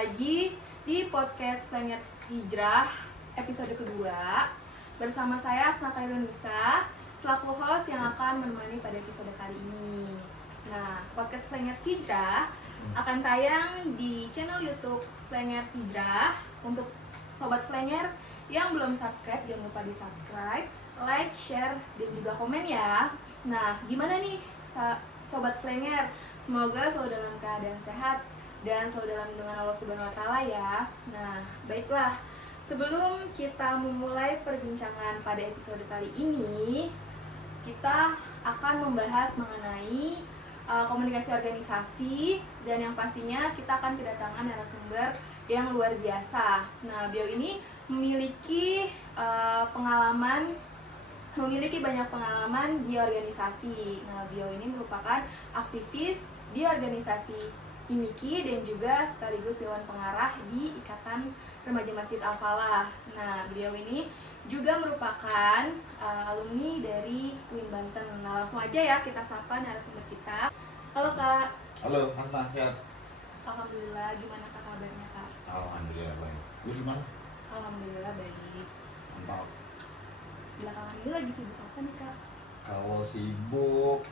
lagi di podcast Planners Hijrah episode kedua bersama saya Asna Kairunisa selaku host yang akan menemani pada episode kali ini. Nah, podcast Planners Hijrah akan tayang di channel YouTube Planners Hijrah. Untuk sobat Planner yang belum subscribe, jangan lupa di subscribe, like, share, dan juga komen ya. Nah, gimana nih sobat Planner? Semoga selalu dalam keadaan sehat dan selalu dalam lindungan Allah Subhanahu wa Ta'ala ya. Nah, baiklah. Sebelum kita memulai perbincangan pada episode kali ini, kita akan membahas mengenai komunikasi organisasi, dan yang pastinya kita akan kedatangan narasumber yang luar biasa. Nah, beliau ini memiliki banyak pengalaman di organisasi. Nah, beliau ini merupakan aktivis di organisasi IMIKI dan juga sekaligus Dewan Pengarah di Ikatan Remaja Masjid Al-Falah. Nah, beliau ini juga merupakan alumni dari UIN Banten. Nah, langsung aja ya kita sapa narasumber kita. Halo Kak. Halo, Mas Mas, sehat? Alhamdulillah, gimana Kak kabarnya Kak? Alhamdulillah baik. Lu gimana? Alhamdulillah baik. Mantap. Belakangan ini lagi sibuk apa nih Kak? Kalau sibuk,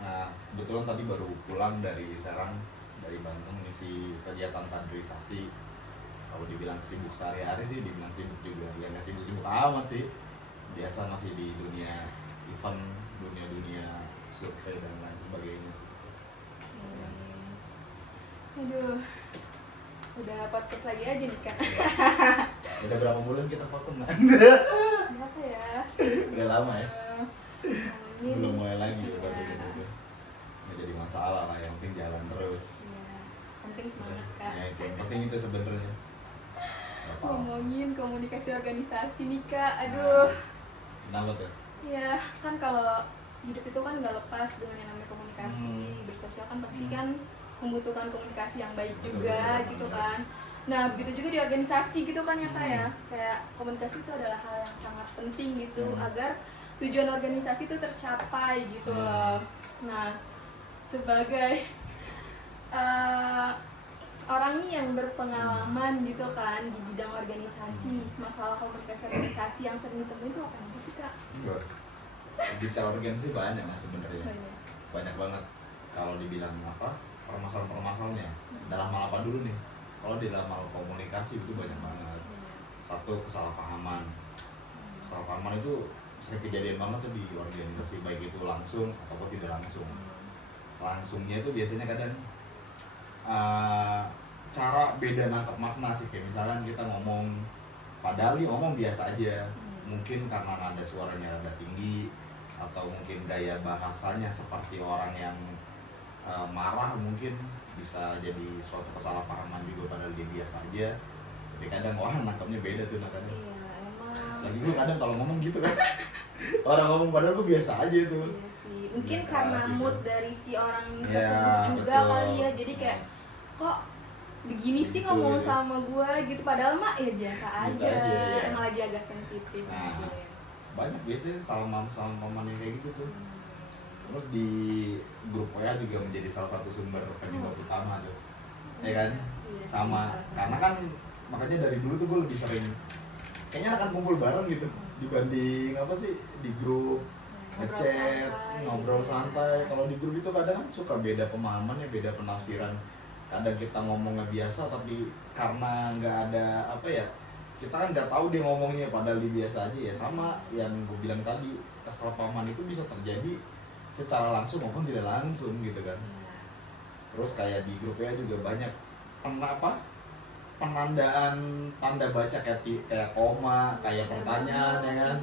nah kebetulan tadi baru pulang dari Serang, dari Banten, ngisi kegiatan kaderisasi. Kalau dibilang sibuk sehari-hari sih, dibilang sibuk juga. Ya nggak sibuk-sibuk amat sih. Biasa masih di dunia event, dunia survei dan lain sebagainya sih. Aduh, udah podcast lagi aja nih Kak. Udah berapa bulan kita vakum kan? Berapa ya? Udah lama ya? Ngomongin. Belum mulai lagi Iya. udah gitu. Nggak jadi masalah lah, yang penting jalan terus. Iya, penting semangat Kak. Ya, yang penting itu sebenarnya. Ngomongin komunikasi organisasi nih Kak, aduh. Kenapa tuh? Ya, kan kalau hidup itu kan nggak lepas dengan yang namanya komunikasi. Bersosial kan pasti kan membutuhkan komunikasi yang baik juga gitu kan. Nah, begitu juga di organisasi gitu kan nyata ya. Kayak komunikasi itu adalah hal yang sangat penting gitu agar tujuan organisasi itu tercapai gitu loh. Nah, sebagai orang nih yang berpengalaman gitu kan di bidang organisasi, masalah komunikasi organisasi yang sering ditemuin itu apa aja sih Kak? Bicara organisasi banyak lah sebenarnya. Banyak. Banyak banget. Kalau dibilang apa? Permasalahan-permasalahannya. Dalam hal apa dulu nih? Kalau di dalam hal komunikasi itu banyak banget. Satu, kesalahpahaman. Kesalahpahaman itu sering kejadian banget tuh di organisasi, baik itu langsung ataupun tidak langsung. Langsungnya itu biasanya kadang cara beda nangkep makna sih, kayak misalkan kita ngomong padahal nih ngomong biasa aja, mungkin karena nada suaranya rada tinggi atau mungkin gaya bahasanya seperti orang yang marah, mungkin bisa jadi suatu kesalahpahaman juga padahal dia biasa aja. Tapi kadang orang nangkepnya beda tuh kadang. Iya, emang. Lagi gue kadang kalau ngomong gitu kan orang ngomong padahal gue biasa aja tuh. Iya sih, mungkin Iya, karena sih, mood tuh. dari si orang Iya, tersebut juga betul. kali ya. Jadi kayak kok begini sih Gitu, ngomong gitu. sama gua gitu, padahal mah ya biasa aja, aja, ya. emang lagi agak sensitif Nah, mungkin. banyak biasanya salah pahaman yang kayak gitu tuh. Terus di grup WA juga menjadi salah satu sumber penyebab utama tuh, ya kan? Iya sih, Sama, salah satu. karena kan makanya dari dulu tuh gue lebih sering kayaknya akan kumpul bareng gitu dibanding apa sih di grup ngechat, ngobrol santai. Kalau di grup itu kadang suka beda pemahamannya, beda penafsiran. Kadang kita ngomongnya biasa tapi karena nggak ada apa ya, kita kan nggak tahu dia ngomongnya padahal dia biasa aja ya. Sama yang gue bilang tadi, kesalahpahaman itu bisa terjadi secara langsung maupun tidak langsung gitu kan. Terus kayak di grupnya juga banyak penandaan tanda baca kayak koma, kayak pertanyaan ya kan.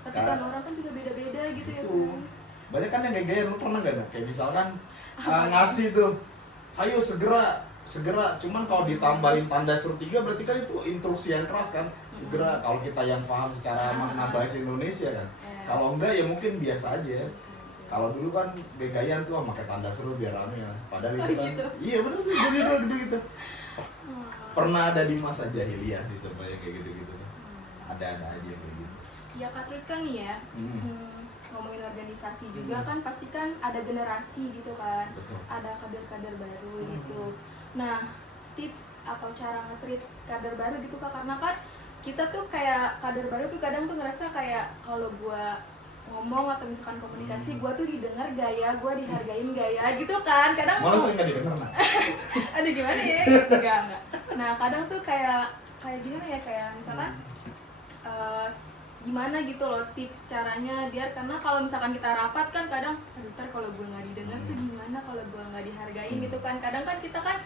Tapi kan orang kan juga beda-beda gitu ya Gitu. kan. Banyak kan yang gaya-gaya, lu pernah gak? Kayak misalkan ngasih tuh, ayo segera, cuman kalau ditambahin tanda seru 3 berarti kan itu instruksi yang keras kan. Segera, kalau kita yang paham secara makna bahasa Indonesia kan. Kalau enggak ya mungkin biasa aja. Kalau dulu kan begayan tuh pakai tanda seru biar rame ya. Padahal itu kan, Gitu. iya bener sih, gitu. Pernah ada di masa jahiliyah sih sebenarnya kayak gitu-gitu. Ada aja kayak gitu. Ya Kak, terus kan nih ya, ngomongin organisasi juga kan pasti kan ada generasi gitu kan. Betul. Ada kader-kader baru gitu. Nah, tips atau cara nge-treat kader baru gitu Kak, karena kan kita tuh kayak kader baru tuh kadang tuh ngerasa kayak kalau gua ngomong atau misalkan komunikasi gua tuh didengar gak ya, gua dihargain gak ya gitu kan, kadang malah sering nggak didengar nah. aduh gimana ya, enggak. Nah kadang tuh kayak gimana ya, kayak misalkan gimana gitu loh tips caranya biar, karena kalau misalkan kita rapat kan kadang aduh ntar kalau gue nggak didengar tuh gimana, kalau gue nggak dihargain gitu kan, kadang kan kita kan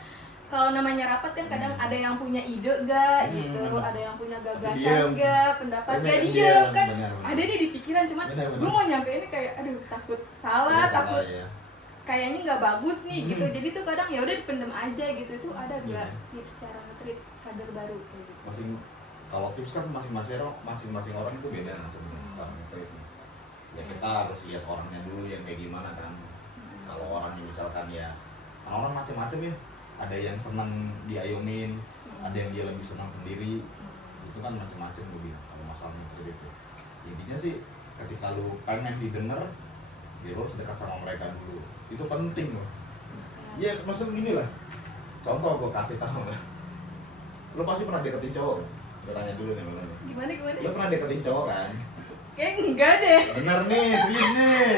kalau namanya rapat kan kadang ada yang punya ide gak gitu, ada yang punya gagasan gak, pendapat gak, diem kan bener. Ada nih di pikiran, cuman gue mau nyampein kayak aduh takut salah, takut ya. Kayaknya nggak bagus nih gitu, jadi tuh kadang ya udah dipendem aja gitu. Itu ada gak tips cara nge-treat kader baru gitu? Kalau tips kan masing-masing orang itu beda kan sebenarnya cara nge-treat. Ya kita harus lihat orangnya dulu yang kayak gimana kan. Kalau orangnya misalkan ya orang macam-macam ya, ada yang senang diayomin, ada yang dia lebih senang sendiri, itu kan macam-macam gue bilang kalau masalah nge-treat itu. Intinya sih ketika lu pengen didengar, ya lu harus dekat sama mereka dulu, itu penting loh. Ya maksudnya gini lah, contoh gue kasih tahu lah, lu pasti pernah deketin cowok, gue tanya dulu nih bener. Gimana? Lu pernah deketin cowok kan? Enggak deh. Bener nih, serius nih.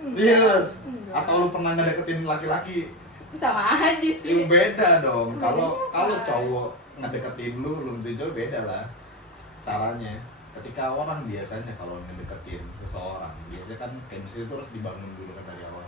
Serius. Atau lu pernah ngedeketin laki-laki? Sama aja sih. Beda dong. Kalau cowok ngedeketin lu deketin cowok beda lah caranya. Ketika orang biasanya kalau ngedeketin seseorang, biasanya kan chemistry itu harus dibangun dulu kan dari awal.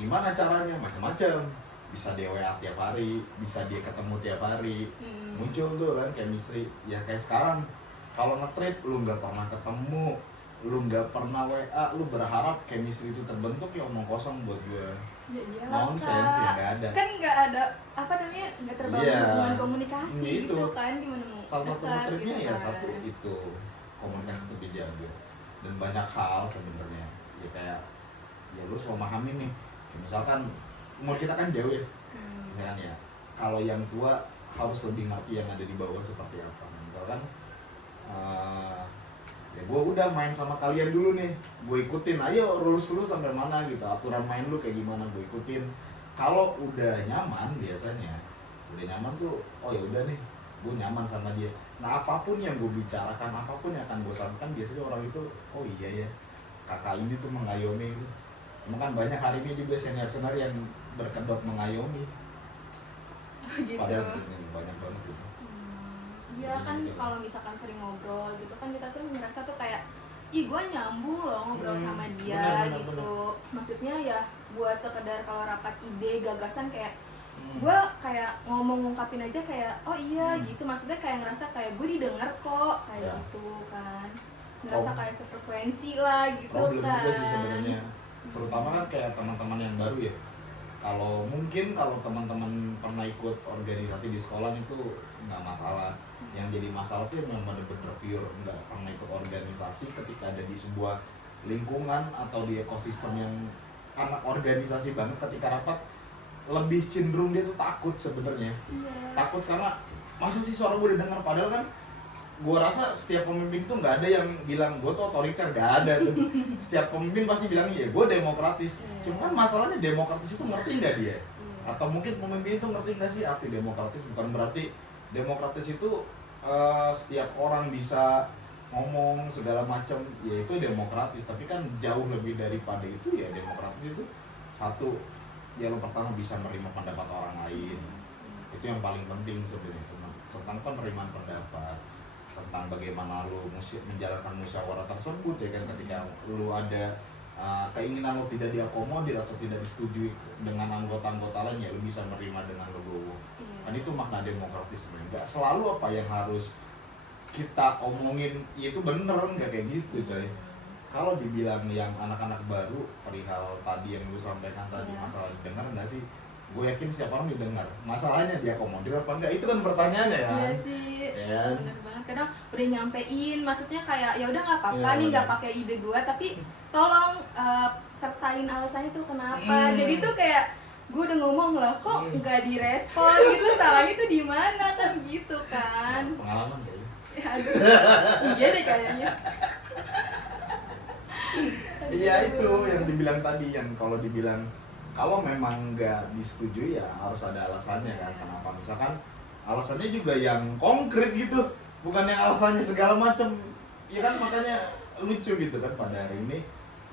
Gimana caranya? Macam-macam. Bisa dia WA tiap hari, bisa dia ketemu tiap hari. Muncul tuh kan chemistry. Ya kayak sekarang kalau nge-treat lu nggak pernah ketemu, lu nggak pernah WA, lu berharap chemistry itu terbentuk, ya omong kosong buat gue. Ya iyalah nonsense ya, nggak ada. Kan nggak ada apa namanya, nggak terbangun hubungan komunikasi itu. gitu kan, gimana mau salah satu nge-treatnya gitu ya kan. satu itu komunikasi itu dijaga. Dan banyak hal sebenarnya ya kayak ya lu harus memahami nih ya, misalkan umur kita kan jauh ya, kan ya kalau yang tua harus lebih ngerti yang ada di bawah seperti apa. Misalkan ya gue udah main sama kalian dulu nih, gue ikutin ayo rules lu sampai mana gitu, aturan main lu kayak gimana gue ikutin. Kalau udah nyaman, biasanya udah nyaman tuh oh ya udah nih gue nyaman sama dia. Nah apapun yang gue bicarakan, apapun yang akan gue sampaikan, biasanya orang itu oh iya ya kakak ini tuh mengayomi. Emang kan banyak hari ini juga senior-senior yang berkedok mengayomi gitu. Padahal banyak banget gitu. Iya kan kalau misalkan sering ngobrol gitu kan kita tuh ngerasa tuh kayak ih gue nyambung loh ngobrol sama dia bener, gitu. Maksudnya ya buat sekedar kalau rapat ide gagasan kayak gue kayak ngomong-ngungkapin aja kayak oh iya gitu, maksudnya kayak ngerasa kayak gue didengar kok kayak gitu kan, ngerasa kayak sefrekuensi lah gitu problem kan. juga sih sebenarnya, terutama kan kayak teman-teman yang baru ya. Kalau mungkin kalau teman-teman pernah ikut organisasi di sekolah itu nggak masalah. Yang jadi masalah tuh memang bener-bener pure nggak pernah ikut organisasi, ketika ada di sebuah lingkungan atau di ekosistem yang anak organisasi banget, ketika rapat lebih cenderung dia tuh takut sebenarnya. Takut karena masa sih suara gue didengar, padahal kan gue rasa setiap pemimpin tuh nggak ada yang bilang gue tuh otoriter, nggak ada tuh. Setiap pemimpin pasti bilang ya gue demokratis. Cuman masalahnya demokratis itu ngerti nggak dia? Atau mungkin pemimpin itu ngerti nggak sih arti demokratis? Bukan berarti demokratis itu setiap orang bisa ngomong segala macam, ya itu demokratis. Tapi kan jauh lebih daripada itu. Ya demokratis itu satu, ya lo pertama bisa menerima pendapat orang lain. Itu yang paling penting sebenarnya, tentang penerimaan pendapat, tentang bagaimana lu menjalankan musyawarah tersebut ya kan. Ketika lu ada keinginan lu tidak diakomodir atau tidak disetujui dengan anggota-anggota lain, ya lu bisa menerima dengan legowo. Kan itu makna demokratis sebenarnya. Nggak selalu apa yang harus kita omongin ya itu bener, nggak kayak gitu coy. Kalau dibilang yang anak-anak baru perihal tadi yang lu sampaikan tadi, masalah didengar nggak sih? Gue yakin setiap orang didengar. Masalahnya dia akomodir apa enggak? Itu kan pertanyaannya ya. Iya sih. Bener banget. Kadang udah nyampein, maksudnya kayak ya udah nggak apa-apa nih nggak pakai ide gue, tapi tolong sertain alasannya tuh kenapa. Jadi tuh kayak gue udah ngomong lah kok nggak direspon gitu, salahnya tuh di mana kan gitu kan. Pengalaman kayaknya. Ya, aduh. Iya deh kayaknya. Iya itu yang dibilang tadi, yang kalau dibilang Kalau memang nggak disetujui ya harus ada alasannya kan, kenapa. Misalkan alasannya juga yang konkret gitu, bukan yang alasannya segala macam. Ya kan, makanya lucu gitu kan pada hari ini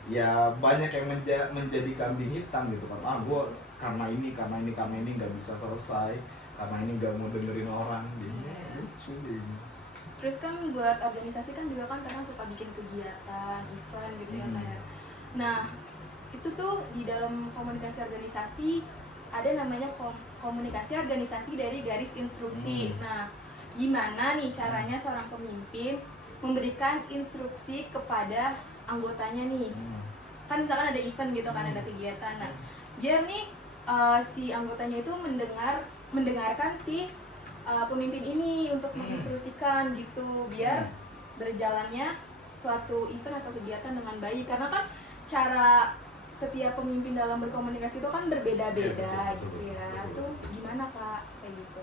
ya banyak yang menjadi kambing hitam gitu kan. Gue karena ini nggak bisa selesai, karena ini nggak mau dengerin orang, jadi lucu gitu. Terus kan buat organisasi kan juga kan kadang suka bikin kegiatan, event gitu ya kayak. Nah, itu tuh di dalam komunikasi organisasi ada namanya komunikasi organisasi dari garis instruksi. Nah, gimana nih caranya seorang pemimpin memberikan instruksi kepada anggotanya nih? Kan misalkan ada event gitu kan, ada kegiatan. Nah, biar nih si anggotanya itu mendengarkan si pemimpin ini untuk menginstruksikan gitu, biar berjalannya suatu event atau kegiatan dengan baik. Karena kan cara setiap pemimpin dalam berkomunikasi itu kan berbeda-beda gitu ya. Itu gimana Kak kayak gitu?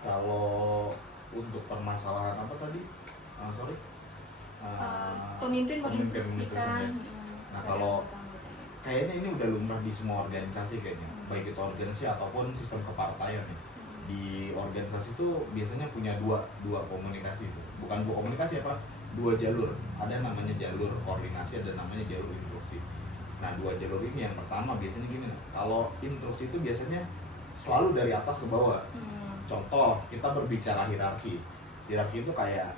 Kalau untuk permasalahan apa tadi? Pemimpin menginstruksikan. Nah, kalau kayaknya ini udah lumrah di semua organisasi kayaknya, baik itu organisasi ataupun sistem kepartaian nih. Di organisasi itu biasanya punya dua komunikasi, bukan dua komunikasi dua jalur. Ada namanya jalur koordinasi, ada namanya jalur instruksi. Nah, dua jalur ini yang pertama biasanya gini, kalau instruksi itu biasanya selalu dari atas ke bawah. Contoh, kita berbicara hierarki itu kayak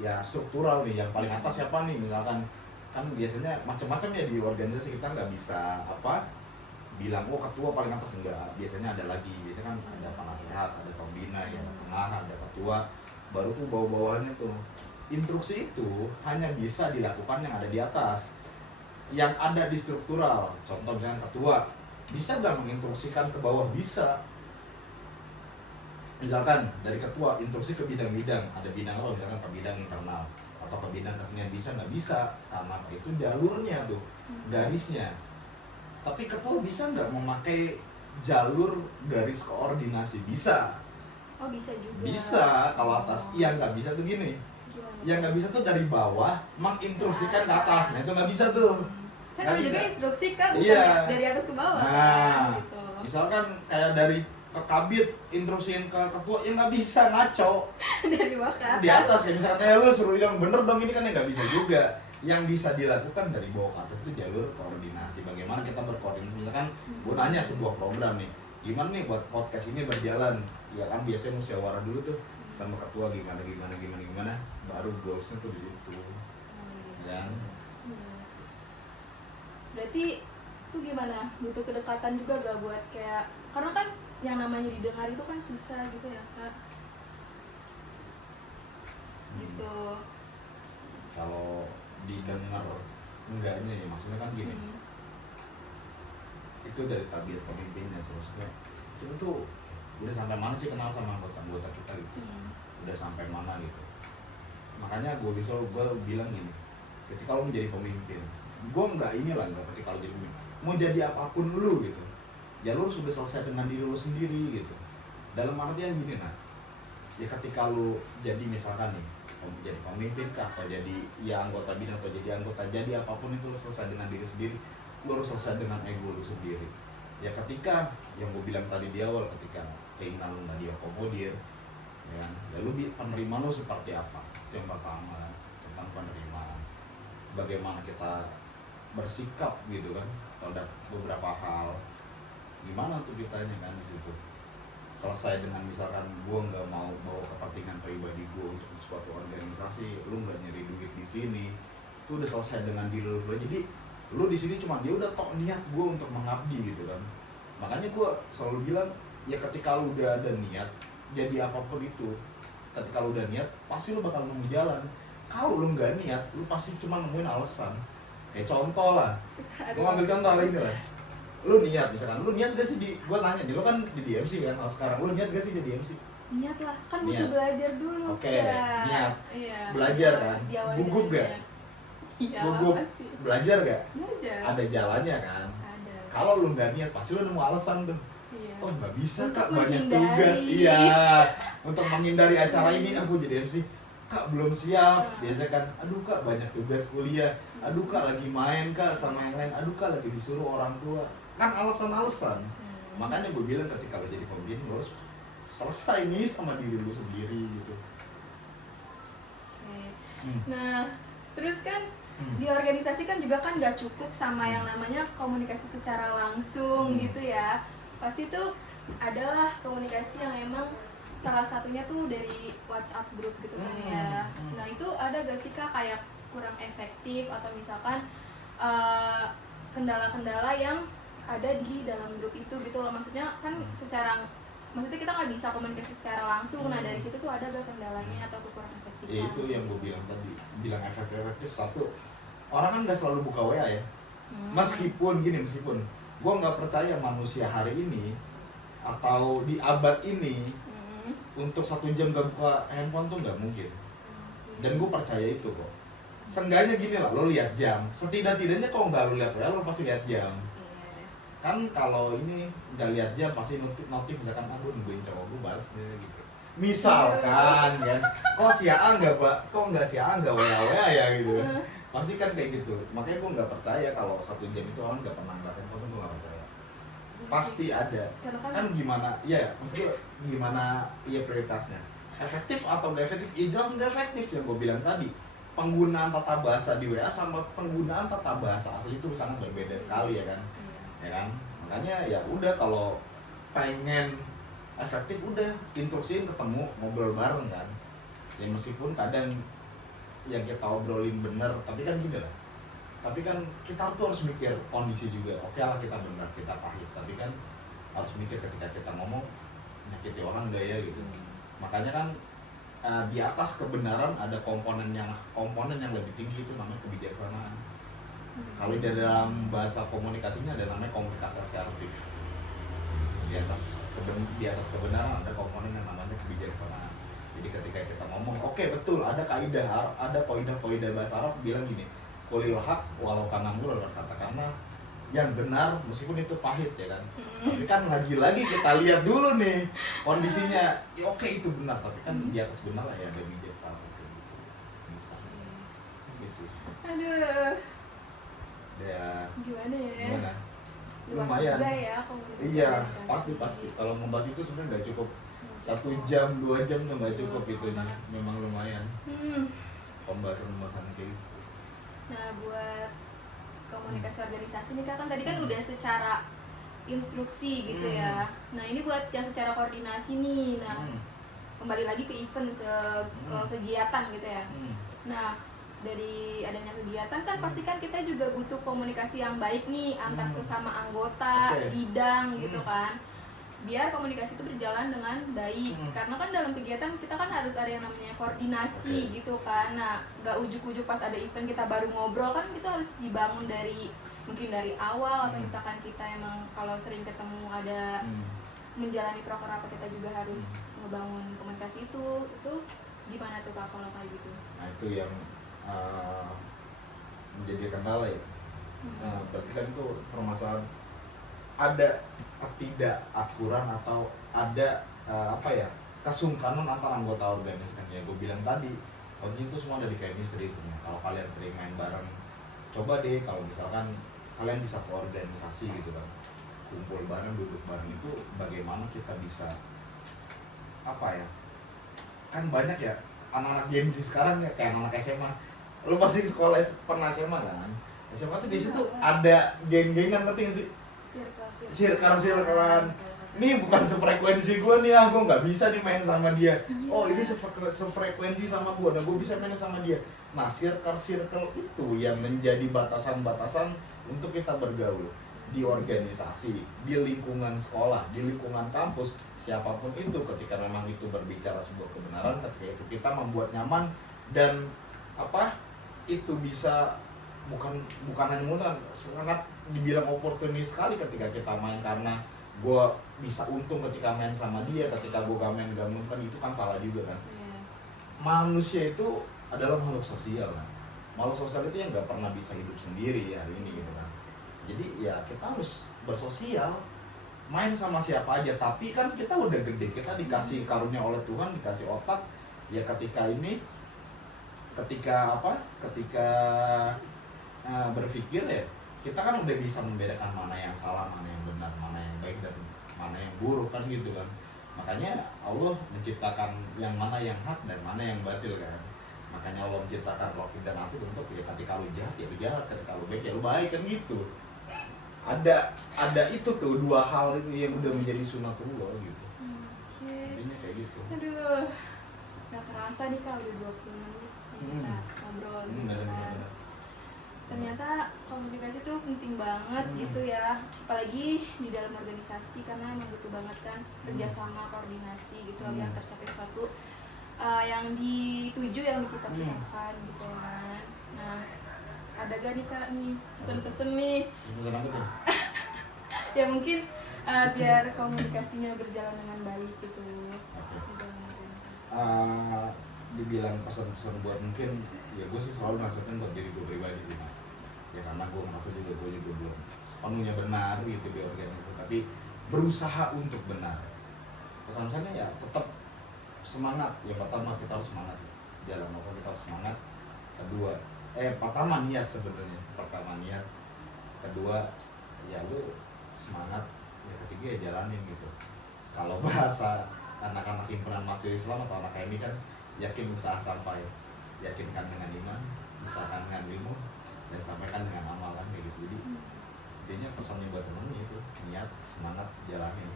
ya struktural nih, yang paling atas siapa nih, misalkan kan biasanya macam-macam ya di organisasi, kita nggak bisa bilang ketua paling atas, enggak. Biasanya ada lagi, biasanya kan ada penasehat, ada pembina, ya ada pengarah, ada ketua, baru tuh bawah-bawahnya tuh. Instruksi itu hanya bisa dilakukan yang ada di atas, yang ada di struktural. Contoh misalnya ketua, bisa nggak menginstruksikan ke bawah? Bisa. Misalkan dari ketua instruksi ke bidang-bidang, ada bidang apa, misalkan ke bidang internal atau ke bidang kesenian, bisa nggak? Bisa, karena itu jalurnya tuh, garisnya. Tapi ketua bisa nggak memakai jalur garis koordinasi? Bisa. Oh, bisa juga. Bisa, kalau atas. Iya, nggak bisa tuh gini. Yang nggak bisa tuh dari bawah menginstruksikan ke atas. Nah, itu nggak bisa tuh. Kan ada juga instruksi kan, iya, dari atas ke bawah. Nah, gitu. Misalkan kayak dari ke kabit instruksiin ke ketua, ya nggak bisa, ngaco. Dari bawah ke atas. Di atas, kayak misalkan lu suruh bilang bener dong ini kan, ya nggak bisa juga. Yang bisa dilakukan dari bawah ke atas itu jalur koordinasi. Bagaimana kita berkoordinasi? Misalkan gue nanya sebuah program nih, gimana nih buat podcast ini berjalan? Ya kan biasanya musyawarah dulu tuh sama ketua, gimana, baru goalsnya tuh di situ. Dan berarti itu gimana? Butuh kedekatan juga gak buat kayak, karena kan yang namanya didengar itu kan susah gitu ya Kak. Gitu. Kalau didengar enggaknya ya, maksudnya kan gini, itu dari tabiat pemimpinnya. Seharusnya kita tuh udah sampai mana sih kenal sama anggota kita gitu, udah sampai mana gitu. Makanya gue bilang gini, ketika lo menjadi pemimpin, gue nggak ketika lo jadi pemimpin mau jadi apapun lu gitu, ya lo sudah selesai dengan diri lo sendiri gitu. Dalam artian gini, ya ketika lo jadi misalkan nih jadi pemimpin kah, atau jadi ya anggota bidang, atau jadi anggota, jadi apapun itu, lo selesai dengan diri sendiri, lo harus selesai dengan ego lo sendiri. Ya ketika yang gue bilang tadi di awal, ketika keinginan lo nggak diakomodir, ya lalu penerimaan lo seperti apa? Itu yang pertama, tentang penerimaan. Bagaimana kita bersikap gitu kan terhadap beberapa hal, gimana tuh kitanya kan di situ. Selesai dengan misalkan gue nggak mau bawa kepentingan pribadi gue untuk suatu organisasi, lu nggak nyari duit di sini, itu udah selesai dengan diri lu. Jadi lu di sini cuma dia udah tok niat gue untuk mengabdi gitu kan. Makanya gue selalu bilang, ya ketika lu udah ada niat, jadi apapun itu, ketika lu udah niat pasti lu bakal nemu jalan. Kalau lu nggak niat, lu pasti cuma nemuin alasan. Contoh lah, gue ngambil contoh hari ini lah. Lu niat, misalkan lu niat gak sih gue nanya nih, lu kan di MC kan sekarang, lu niat gak sih jadi MC? Niat lah, kan butuh belajar dulu. Oke, niat. Iya. Belajar kan? Gugup gak? Iya, gugup. Pasti. Belajar gak? Belajar. Ada jalannya kan? Ada. Kalau lu nggak niat, pasti lu nemu alasan tuh. Iya. Oh nggak bisa Untuk Kak, banyak menghindari. tugas. Iya, untuk menghindari acara ini aku jadi MC. Kak belum siap, biasa kan, aduh Kak banyak tugas kuliah, aduh Kak lagi main Kak sama yang lain, aduh Kak lagi disuruh orang tua. kan alasan-alasan. Makanya gue bilang ketika lo jadi pemimpin lo harus selesai nih sama diri lo sendiri gitu. Nah, terus kan di organisasi kan juga kan nggak cukup sama yang namanya komunikasi secara langsung gitu ya. Pasti tuh adalah komunikasi yang emang salah satunya tuh dari WhatsApp grup gitu kan ya. Nah itu ada gak sih Kak kayak kurang efektif atau misalkan kendala-kendala yang ada di dalam grup itu gitu loh. Maksudnya kan maksudnya kita nggak bisa komunikasi secara langsung. Nah dari situ tuh ada gak kendalanya atau kurang efektif? Ya itu yang gue bilang tadi, bilang efektif satu, orang kan nggak selalu buka WA ya. Meskipun gue nggak percaya manusia hari ini atau di abad ini untuk 1 jam gak buka handphone tuh nggak mungkin. Dan gue percaya itu kok. Seenggaknya gini lah, lo lihat jam. Setidak-tidaknya kalau nggak lo lihat WA, lo pasti lihat jam. Kan kalau ini nggak lihat jam pasti notif misalkan gue nungguin cowok gue balas gitu. Misalkan kan, kok si A nggak WA ya gitu. Pasti kan kayak gitu. Makanya gue nggak percaya kalau 1 jam itu orang nggak pernah ngeliat handphone, gue nggak percaya. Pasti ada. Kan gimana? Ya, maksudnya gimana? Iya prioritasnya. Efektif atau nggak efektif? Ya jelas nggak efektif yang gue bilang tadi. Penggunaan tata bahasa di WA sama penggunaan tata bahasa asli itu sangat berbeda sekali ya kan. Ya kan? Makanya ya udah kalau pengen efektif udah instruksiin ketemu ngobrol bareng kan. Ya meskipun kadang yang kita obrolin bener, tapi kan gini lah. Tapi kan kita tuh harus mikir kondisi juga. Oke lah kita benar, kita pahit, tapi kan harus mikir ketika kita ngomong nyakiti orang gak ya gitu. Makanya kan di atas kebenaran ada komponen yang lebih tinggi, itu namanya kebijaksanaan. Kalau di dalam bahasa komunikasinya ada namanya komunikasi asertif. Di atas kebenaran ada komponen yang namanya kebijaksanaan. Jadi ketika kita ngomong, oke betul ada kaidah bahasa Arab bilang gini, qulil haq walau kana murran, katakanlah yang benar meskipun itu pahit ya kan. Tapi kan lagi-lagi kita lihat dulu nih kondisinya. Ya, oke itu benar, tapi kan di atas benar ya ada bijaksana gitu. Bisa. Gitu. Aduh. Ya. Gimana? Lumayan. Ya, iya, pasti. Kalau membahas itu sebenarnya nggak cukup 1 jam, 2 jam tuh nggak cukup itu nih. Memang lumayan. Pembahasan kayak gitu. Nah, buat komunikasi organisasi nih Kak, kan tadi kan udah secara instruksi gitu ya. Nah, ini buat yang secara koordinasi nih. Nah, kembali lagi ke event, ke kegiatan gitu ya. Nah, dari adanya kegiatan kan pasti kan kita juga butuh komunikasi yang baik nih antar sesama anggota bidang gitu kan, biar komunikasi itu berjalan dengan baik. Karena kan dalam kegiatan kita kan harus ada yang namanya koordinasi gitu kan. Nah gak ujuk-ujuk pas ada event kita baru ngobrol, kan kita harus dibangun mungkin dari awal. Atau misalkan kita emang kalau sering ketemu ada menjalani proker apa, kita juga harus ngebangun komunikasi itu gimana tuh Kak kalau kayak gitu? Nah itu yang menjadi kendala ya. Nah, berarti kan itu permasalahan ada ketidakakuran atau ada kesungkanan antara anggota organisasi kan ya. Gue bilang tadi itu semua dari chemistry semua. Kalau kalian sering main bareng, coba deh kalau misalkan kalian di satu organisasi gitu kan, kumpul bareng, duduk bareng, itu bagaimana kita bisa kan banyak ya anak-anak Gen Z sekarang ya, kayak anak SMA. Lu pasti sekolah pernah SMA kan? SMA tuh di situ ada geng-gengan, ngerti gak sih? Circle-circlean. Ini bukan sefrekuensi gue nih, gue nggak bisa nih main sama dia. Oh ini sefrekuensi sama gue, dan gue bisa main sama dia. Nah circle itu yang menjadi batasan-batasan untuk kita bergaul di organisasi, di lingkungan sekolah, di lingkungan kampus, siapapun itu. Ketika memang itu berbicara sebuah kebenaran, ketika itu kita membuat nyaman dan itu bisa bukan hanya mudah, sangat dibilang oportunis sekali ketika kita main, karena gue bisa untung ketika main sama dia, ketika gue gak main kan itu kan salah juga kan. Manusia itu adalah makhluk sosial kan. Makhluk sosial itu yang gak pernah bisa hidup sendiri hari ini gitu kan. Jadi ya kita harus bersosial, main sama siapa aja. Tapi kan kita udah gede, kita dikasih karunia oleh Tuhan, dikasih otak. Ya ketika berpikir ya kita kan udah bisa membedakan mana yang salah, mana yang benar, mana yang baik dan mana yang buruk kan gitu kan. Makanya Allah menciptakan yang mana yang hak dan mana yang batil kan. Makanya Allah menciptakan rohib dan atid untuk ya ketika lu jahat ya lu jahat, ketika lu baik ya lu baik kan gitu. Ada itu tuh dua hal itu yang udah menjadi sunatullah gitu. Oke. Intinya kayak gitu. Aduh, gak kerasa nih Kak, udah 20 menit kita ngobrol gitu kan. Benar-benar. Ternyata komunikasi tuh penting banget gitu ya, apalagi di dalam organisasi karena emang butuh banget kan kerjasama, koordinasi gitu biar tercapai suatu yang dituju, yang dicita-citakan gitu kan. Nah, ada gak nih Kak nih pesen-pesen nih Pesan apa tuh? ya mungkin biar komunikasinya berjalan dengan baik gitu Oke. di dalam organisasi. Dibilang pesan-pesan buat mungkin ya gue sih selalu nasihatin buat diri gue pribadi sih, Mak. Ya karena gue merasa juga gue juga belum sepenuhnya benar gitu di organisasi, tapi berusaha untuk benar. Pesan-pesannya ya tetap semangat. Yang pertama kita harus semangat, jalan apa kita harus semangat. Kedua pertama niat sebenarnya, pertama niat. Kedua ya lu semangat, ya ketiga ya jalanin gitu. Kalau bahasa anak-anak himpunan mahasiswa Islam atau anak ini kan yakin usaha sampai, yakinkan dengan iman, usahakan dengan ilmu, dan sampaikan dengan amalan kayak gitu. Jadi intinya pesannya buat temen itu niat, semangat, jalanin.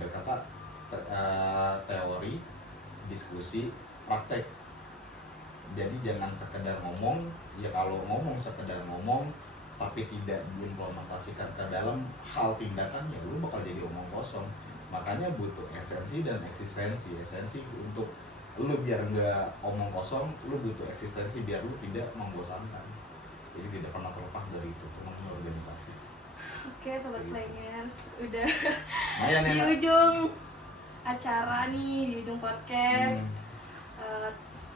Berkata teori, diskusi, praktek. Jadi jangan sekedar ngomong, ya kalau ngomong sekedar ngomong tapi tidak diimplementasikan ke dalam hal tindakan ya lu bakal jadi omong kosong. Makanya butuh esensi dan eksistensi. Esensi untuk lu biar nggak omong kosong, lu butuh eksistensi biar lu tidak membosankan. Jadi tidak pernah terlepas dari itu, teman organisasi. Oke sobat Plangers, udah Lumayan di ya, ujung acara nih, di ujung podcast.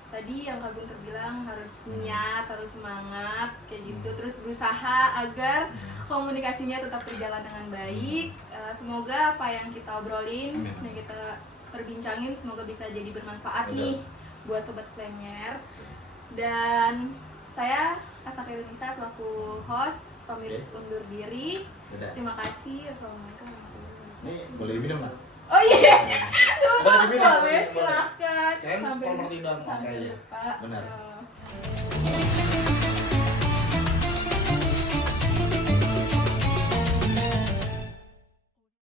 Tadi yang Kak Guntur bilang harus niat, harus semangat kayak gitu, terus berusaha agar komunikasinya tetap berjalan dengan baik. Semoga apa yang kita obrolin, yang kita perbincangin semoga bisa jadi bermanfaat nih buat sobat Klenger. Dan saya Asna Kairunisa selaku host pamit undur diri. Terima kasih. Assalamualaikum warahmatullahi wabarakatuh. Ini boleh diminum nggak? Oh iya, lupa diminum, boleh, boleh. silahkan. Kayaknya properti doang sampai kayaknya. lupa. Benar. Oh.